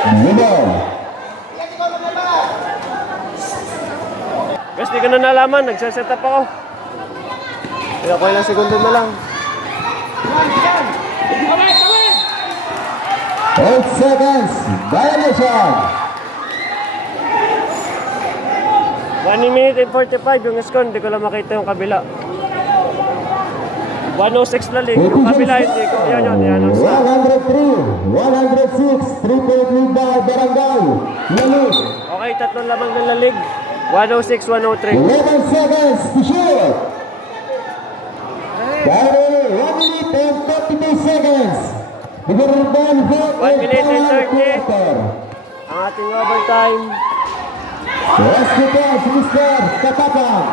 Limon. Guys, di ko na nalaman. Nagsaset up ako. Kaya ko ilang segundo na lang. 8 seconds. Violation. 1 minute and 45 yung score. Hindi ko lang makita yung kabila. 106 na league. Yung kabila, hindi ko. Yan yun. Yan ang 103, 106, 3-point lead by Barangay Lalig. Okay, tatlong lamang ng Lalig. 106, 103. 11 seconds to shoot. Dahil 1 minute and 32 seconds. 1 minute and 30. Ang ating overtime. Last defense, Mr. Katapang.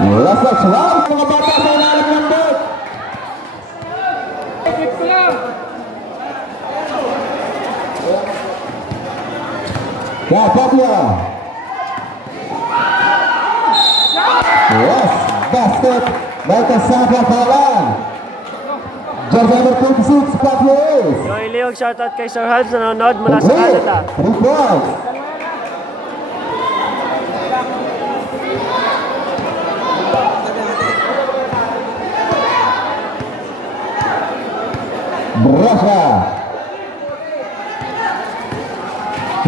Last touch, wow! Mga bata sa ilalim ng boat. Katapia. Yes, basket. By Kasapa Palan. Jersey number 26, Katapia is. Joey Leog, shoutout kay Sir Hans na nanonood mula sa Canada. 3 points. Brasha.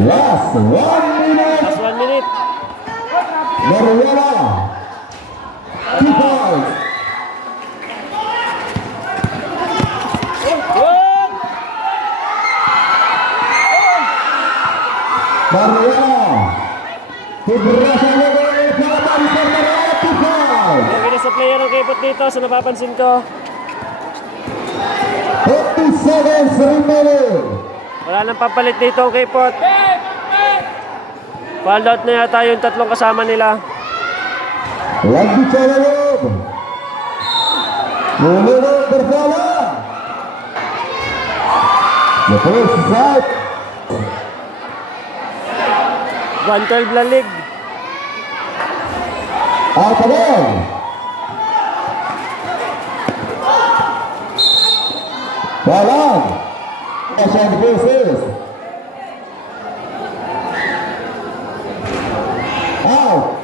Last 1 minute. Last 1 minute. Mariela. 2 points. Mariela. To Brasha level. Palaban sa Mariela. 2 points. Yung sa player ng kipot dito sa napapansin ko. 50 seconds remaining. Wala nang papalit dito ang kipot. Foul out na yata yung tatlong kasama nila. Lagi Chalawag. Mulunod Berfala. The first shot. 112 Lalig. Out again. Balang. Asian Forces. Out.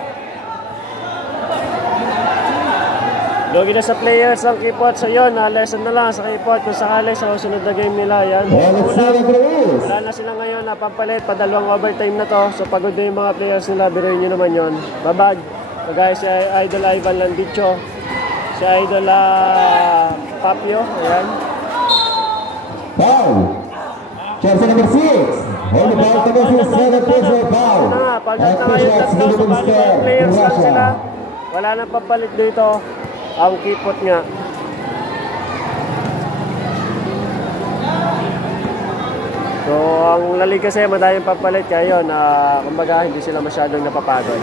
Logi na sa players ang kipot. So yun, lesson na lang sa kipot. Kung sakali sa susunod na game nila, yan. Wala na sila ngayon, napampalit. Padalawang overtime na to. So pagod na yung mga players nila. Biruin nyo naman yun. Babag. So guys, si Idol Ivan Landicho. Si Idol Papio. Ayan. Foul. Jersey number 6. Only foul to this is 7 plays foul. Paldat na ngayon tatlo. So bali mga players lang sila. Wala nang pampalit dito. Ang kipot nga. So, ang Lalig kasi madaming pampalit. Kaya yun, kumbaga hindi sila masyadong napapagod.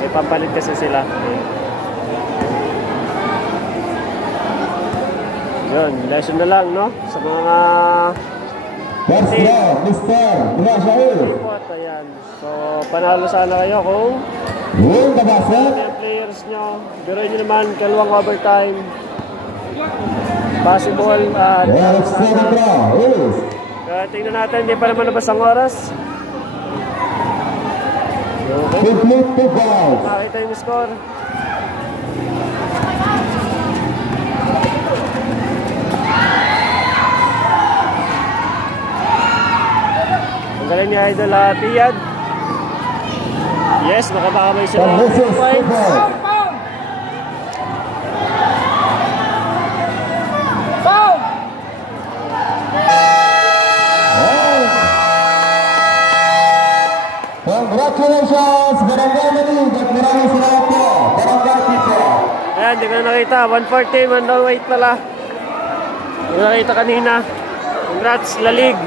May pampalit kasi sila. Yun, lesson na lang, no? Sa mga Mr. Brashail. Ayan. So, panalo sana kayo kung Win the basket. yung players nyo. Biruin nyo naman, kalawang overtime. Possible. Kaya tingnan natin, hindi pa naman nabas ang oras. Makita yung score. Ang galing ni Idol Tiyad. Yes, makabakamay sila. 2 points. Congratulations, Barangay Lalig at maraming salamat po, Barangay people. Ayan, hindi ko na nakita. 140, 108 pala. Hindi ko nakita kanina. Congrats, Lalig.